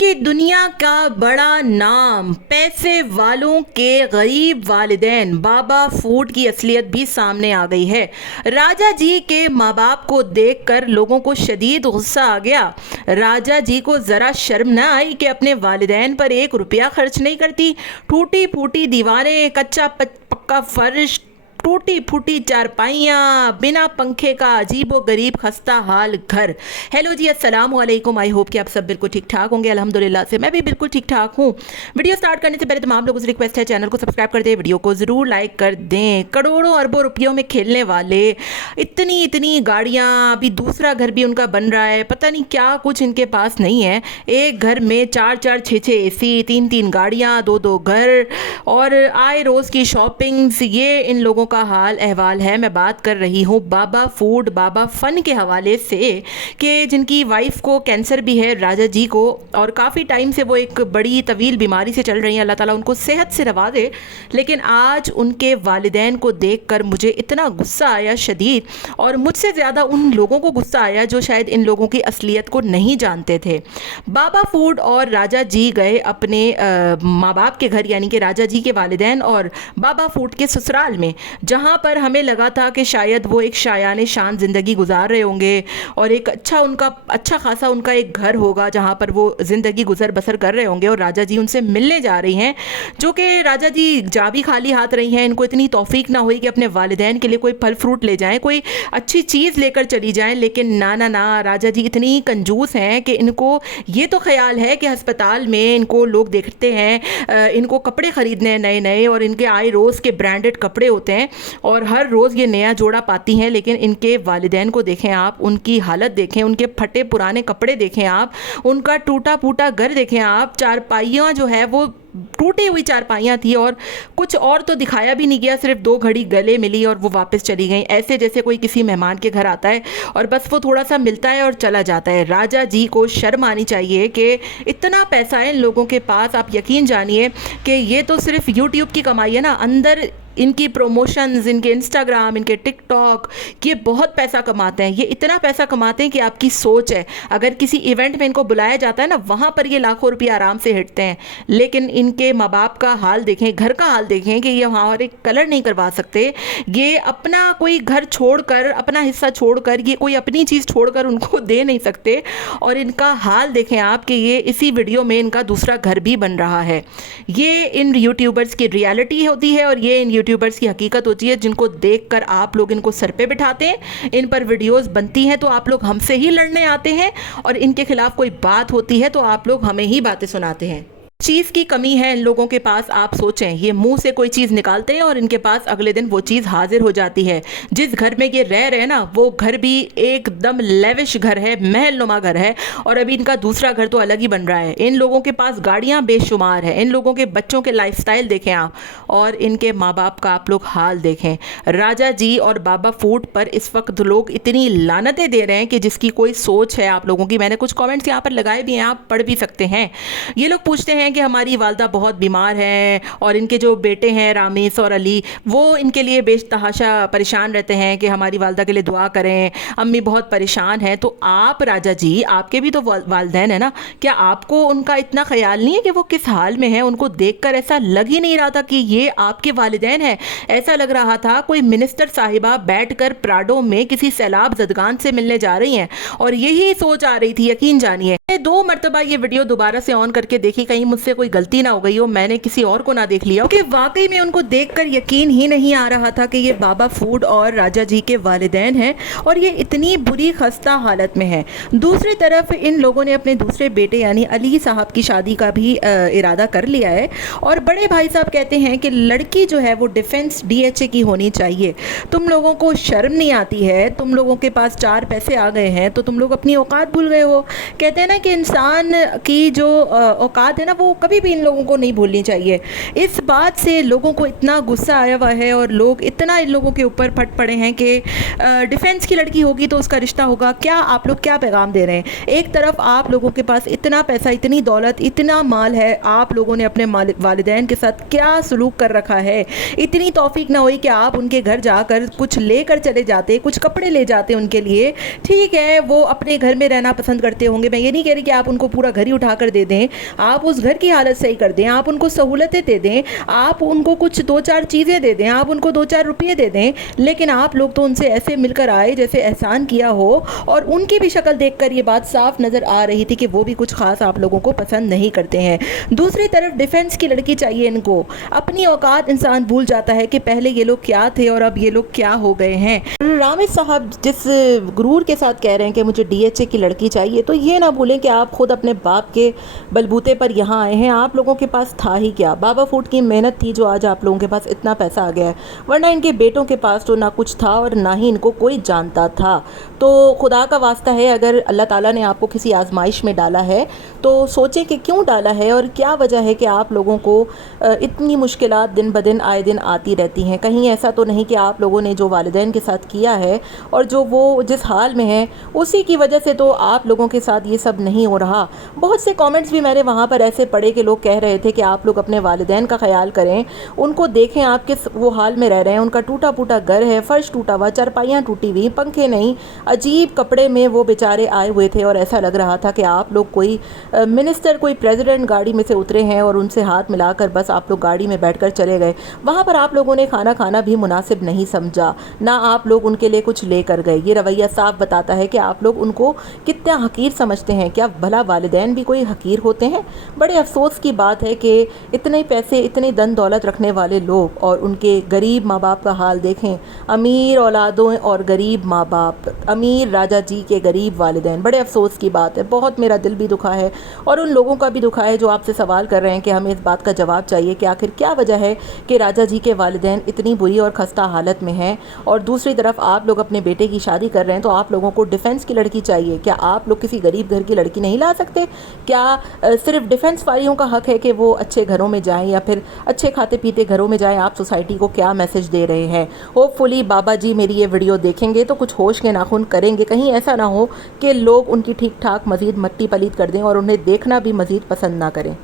की दुनिया का बड़ा नाम, पैसे वालों के गरीब वालिदैन बाबा फूड की असलियत भी सामने आ गई है। राजा जी के माँ बाप को देखकर लोगों को शदीद गुस्सा आ गया। राजा जी को ज़रा शर्म न आई कि अपने वालिदैन पर 1 रुपया खर्च नहीं करती। टूटी फूटी दीवारें, कच्चा पक्का फर्श, टूटी फूटी चारपाइयाँ, बिना पंखे का अजीबो गरीब खस्ता हाल घर। हेलो जी, अस्सलाम वालेकुम। आई होप कि आप सब बिल्कुल ठीक ठाक होंगे। अल्हम्दुलिल्लाह से मैं भी बिल्कुल ठीक ठाक हूँ। वीडियो स्टार्ट करने से पहले तमाम लोगों से रिक्वेस्ट है, चैनल को सब्सक्राइब कर दें, वीडियो को ज़रूर लाइक कर दें। करोड़ों अरबों रुपयों में खेलने वाले, इतनी इतनी गाड़ियाँ, अभी दूसरा घर भी उनका बन रहा है, पता नहीं क्या कुछ इनके पास नहीं है। एक घर में 4-4, 6-6 एसी, 3-3 गाड़ियाँ, 2-2 घर और आए रोज़ की शॉपिंग्स, ये इन लोगों का हाल अहवाल है। मैं बात कर रही हूँ बाबा फूड, बाबा फन के हवाले से कि जिनकी वाइफ को कैंसर भी है, राजा जी को, और काफ़ी टाइम से वो एक बड़ी तवील बीमारी से चल रही हैं। अल्लाह ताला उनको सेहत से नवा दे। लेकिन आज उनके वालिदैन को देखकर मुझे इतना गुस्सा आया शदीद, और मुझसे ज़्यादा उन लोगों को गुस्सा आया जो शायद इन लोगों की असलियत को नहीं जानते थे। बाबा फूड और राजा जी गए अपने माँ बाप के घर, यानी कि राजा जी के वालिदैन और बाबा फूड के ससुराल में, जहाँ पर हमें लगा था कि शायद वो एक शायाने शान ज़िंदगी गुजार रहे होंगे और एक अच्छा खासा उनका एक घर होगा जहाँ पर वो ज़िंदगी गुजर बसर कर रहे होंगे। और राजा जी उनसे मिलने जा रही हैं, जो कि राजा जी जा भी खाली हाथ रही हैं। इनको इतनी तौफीक ना हुई कि अपने वालिदैन के लिए कोई फल फ्रूट ले जाएं, कोई अच्छी चीज़ लेकर चली जाएं। लेकिन ना, राजा जी इतनी कंजूस हैं कि इनको ये तो ख्याल है कि अस्पताल में इनको लोग देखते हैं, इनको कपड़े ख़रीदने नए नए, और इनके आए रोज़ के ब्रांडेड कपड़े होते हैं और हर रोज़ ये नया जोड़ा पाती हैं। लेकिन इनके वालिदैन को देखें आप, उनकी हालत देखें, उनके फटे पुराने कपड़े देखें आप, उनका टूटा फूटा घर देखें आप। चारपाइयाँ जो है वो टूटी हुई चारपाइयाँ थी और कुछ और तो दिखाया भी नहीं गया, सिर्फ 2 घड़ी गले मिली और वो वापस चली गई। ऐसे जैसे कोई किसी मेहमान के घर आता है और बस वो थोड़ा सा मिलता है और चला जाता है। राजा जी को शर्म आनी चाहिए कि इतना पैसा है इन लोगों के पास। आप यकीन जानिए कि ये तो सिर्फ यूट्यूब की कमाई है ना, अंदर इनकी प्रोमोशंस, इनके इंस्टाग्राम, इनके टिकटॉक, ये बहुत पैसा कमाते हैं। ये इतना पैसा कमाते हैं कि आपकी सोच है, अगर किसी इवेंट में इनको बुलाया जाता है ना, वहाँ पर ये लाखों रुपये आराम से हिटते हैं। लेकिन इनके माँ बाप का हाल देखें, घर का हाल देखें कि ये वहाँ एक कलर नहीं करवा सकते। ये अपना कोई घर छोड़कर, अपना हिस्सा छोड़कर, ये कोई अपनी चीज़ छोड़कर उनको दे नहीं सकते। और इनका हाल देखें आप कि ये इसी वीडियो में इनका दूसरा घर भी बन रहा है। ये इन यूट्यूबर्स की रियलिटी होती है और ये इन यूट्यूबर्स की हकीकत होती है, जिनको देखकर आप लोग इनको सर पे बिठाते हैं। इन पर वीडियोस बनती हैं तो आप लोग हमसे ही लड़ने आते हैं, और इनके खिलाफ कोई बात होती है तो आप लोग हमें ही बातें सुनाते हैं। चीज़ की कमी है इन लोगों के पास। आप सोचें, ये मुंह से कोई चीज़ निकालते हैं और इनके पास अगले दिन वो चीज़ हाजिर हो जाती है। जिस घर में ये रह रहे हैं ना, वो घर भी एकदम लेविश घर है, महल नुमा घर है, और अभी इनका दूसरा घर तो अलग ही बन रहा है। इन लोगों के पास गाड़ियाँ बेशुमार हैं, इन लोगों के बच्चों के लाइफस्टाइल देखें आप, और इनके माँ बाप का आप लोग हाल देखें। राजा जी और बाबा फूड पर इस वक्त लोग इतनी लानतें दे रहे हैं कि जिसकी कोई सोच है आप लोगों की। मैंने कुछ कॉमेंट्स यहाँ पर लगाए भी हैं, आप पढ़ भी सकते हैं। ये लोग पूछते हैं कि हमारी वालदा बहुत बीमार हैं और इनके जो बेटे हैं रामीस और अली, वो इनके लिए बेतहाशा परेशान रहते हैं कि हमारी वालदा के लिए दुआ करें, अम्मी बहुत परेशान हैं। तो आप राजा जी, आपके भी तो वालदैन है ना, क्या आपको उनका इतना ख्याल नहीं है कि वो किस हाल में है? उनको देखकर ऐसा लग ही नहीं रहा था कि ये आपके वालिदैन है। ऐसा लग रहा था कोई मिनिस्टर साहिबा बैठकर प्राडो में किसी सैलाब ज़दगान से मिलने जा रही हैं, और यही सोच आ रही थी। यकीन जानिए, 2 मरतबा ये वीडियो दोबारा से ऑन करके देखी, कहीं मुझसे कोई गलती ना हो गई हो, मैंने किसी और को ना देख लिया हो, कि वाकई में उनको देखकर यकीन ही नहीं आ रहा था कि ये बाबा फूड और राजा जी के वालिदैन हैं, और ये इतनी बुरी खस्ता हालत में है। दूसरी तरफ इन लोगों ने अपने दूसरे बेटे यानी अली साहब की शादी का भी इरादा कर लिया है, और बड़े भाई साहब कहते हैं कि लड़की जो है वो डिफेंस DHA की होनी चाहिए। तुम लोगों को शर्म नहीं आती है? तुम लोगों के पास 4 पैसे आ गए हैं तो तुम लोग अपनी औकात भूल गए हो। कहते हैं ना कि इंसान की जो औकात है ना, वो कभी भी इन लोगों को नहीं भूलनी चाहिए। इस बात से लोगों को इतना गुस्सा आया हुआ है और लोग इतना इन लोगों के ऊपर फट पड़े हैं कि डिफेंस की लड़की होगी तो उसका रिश्ता होगा। क्या आप लोग क्या पैगाम दे रहे हैं? एक तरफ आप लोगों के पास इतना पैसा, इतनी दौलत, इतना माल है, आप लोगों ने अपने वालिदैन के साथ क्या सलूक कर रखा है। इतनी तौफीक ना हुई कि आप उनके घर जाकर कुछ लेकर चले जाते, कुछ कपड़े ले जाते उनके लिए। ठीक है, वो अपने घर में रहना पसंद करते होंगे, मैं ये नहीं कह रही कि आप उनको पूरा घर ही उठा कर दे दें, आप उस घर की हालत सही कर दें, आप उनको सहूलतें दे दें, आप उनको कुछ 2-4 चीज़ें दे दें, आप उनको 2-4 रुपये दे दें, लेकिन आप लोग तो उनसे ऐसे मिलकर आए जैसे एहसान किया हो। और उनकी भी शक्ल देखकर ये बात साफ नज़र आ रही थी कि वो भी कुछ खास आप लोगों को पसंद नहीं करते हैं। दूसरी तरफ डिफेंस की लड़की चाहिए इनको। अपनी औकात इंसान भूल जाता है कि पहले ये लोग क्या थे और अब ये लोग क्या हो गए हैं। रामिद साहब जिस गुरूर के साथ कह रहे हैं कि मुझे DHA की लड़की चाहिए, तो ये ना भूलें कि आप खुद अपने बाप के बलबूते पर यहाँ आए हैं। आप लोगों के पास था ही क्या? बाबा फूड की मेहनत थी जो आज आप लोगों के पास इतना पैसा आ गया है, वरना इनके बेटों के पास तो ना कुछ था और ना ही इनको कोई जानता था। तो खुदा का वास्ता है, अगर अल्लाह ताला ने आपको किसी आजमाइश में डाला है तो सोचें कि क्यों डाला है और क्या वजह है कि आप लोगों को इतनी मुश्किलात दिन ब दिन आए दिन आती रहती हैं। कहीं ऐसा तो नहीं कि आप लोगों ने जो वालिदैन के साथ किया है और जो वो जिस हाल में है उसी की वजह से तो आप लोगों के साथ ये सब नहीं हो रहा। बहुत से कमेंट्स भी मैंने वहाँ पर ऐसे पढ़े कि लोग कह रहे थे कि आप लोग अपने वालिदैन का ख्याल करें, उनको देखें आप किस वो हाल में रह रहे हैं, उनका टूटा फूटा घर है, फर्श टूटा हुआ, चारपाइयाँ टूटी हुई, पंखे नहीं, अजीब कपड़े में वो बेचारे आए हुए थे और ऐसा लग रहा था कि आप लोग कोई मिनिस्टर, कोई प्रेसिडेंट गाड़ी में से उतरे हैं और उनसे हाथ मिलाकर बस आप लोग गाड़ी में बैठकर चले गए। वहाँ पर आप लोगों ने खाना खाना भी मुनासिब नहीं समझा, ना आप लोग उनके लिए कुछ लेकर गए। ये रवैया साफ बताता है कि आप लोग उनको कितना हकीर समझते हैं। क्या भला वालिदैन भी कोई हकीर होते हैं? बड़े अफसोस की बात है कि इतने पैसे, इतने धन दौलत रखने वाले लोग और उनके गरीब माँ बाप का हाल देखें। अमीर औलादों और गरीब माँ बाप, अमीर राजा जी के गरीब वालिदैन, बड़े अफसोस की बात है। बहुत मेरा दिल भी दुखा है और उन लोगों का भी दुखा है जो आपसे सवाल कर रहे हैं कि हमें इस बात का जवाब चाहिए कि आखिर क्या वजह है कि राजा जी के वालिदैन इतनी बुरी और खस्ता हालत में हैं। और दूसरी तरफ आप लोग अपने बेटे की शादी कर रहे हैं तो आप लोगों को डिफेंस की लड़की चाहिए। क्या आप लोग किसी गरीब घर की लड़की नहीं ला सकते? क्या सिर्फ डिफेंस वालियों का हक है कि वो अच्छे घरों में जाएं या फिर अच्छे खाते पीते घरों में जाएं? आप सोसाइटी को क्या मैसेज दे रहे हैं? होपफुली बाबा जी मेरी ये वीडियो देखेंगे तो कुछ होश के नाखून करेंगे। कहीं ऐसा ना हो कि लोग उनकी ठीक ठाक मज़ीद मट्टी पलीत कर दें और उन्हें देखना भी मज़ीद पसंद ना करें।